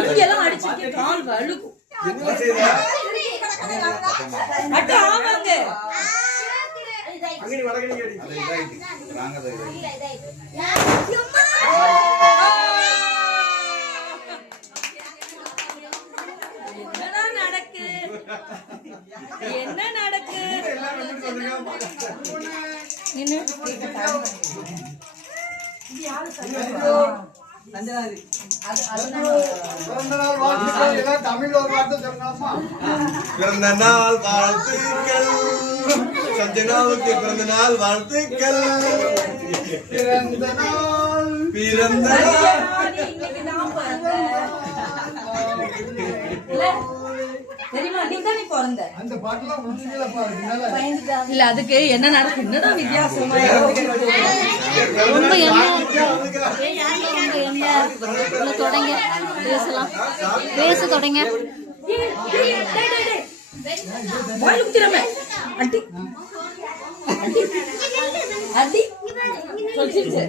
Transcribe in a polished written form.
இங்கெல்லாம் அடிச்சிருக்கேன் கால் வழுக்கும் அட்டா ஆமாங்க என்ன நடக்கு பிறந்த நாள் வாழ்த்துக்கள் சஞ்சனாவுக்கு பிறந்த நாள் வாழ்த்துக்கள் பிறந்த நாள் தெரியுமா நீதானே பிறந்த அந்த பாட்டுலாம் இல்ல அதுக்கு என்ன நடக்கு என்னதான் வித்தியாசமா ரொம்ப எம்மையா இருக்கு தொடங்க பேசலாம் பேச தொடங்க அடி அடி சொல்லிச்சு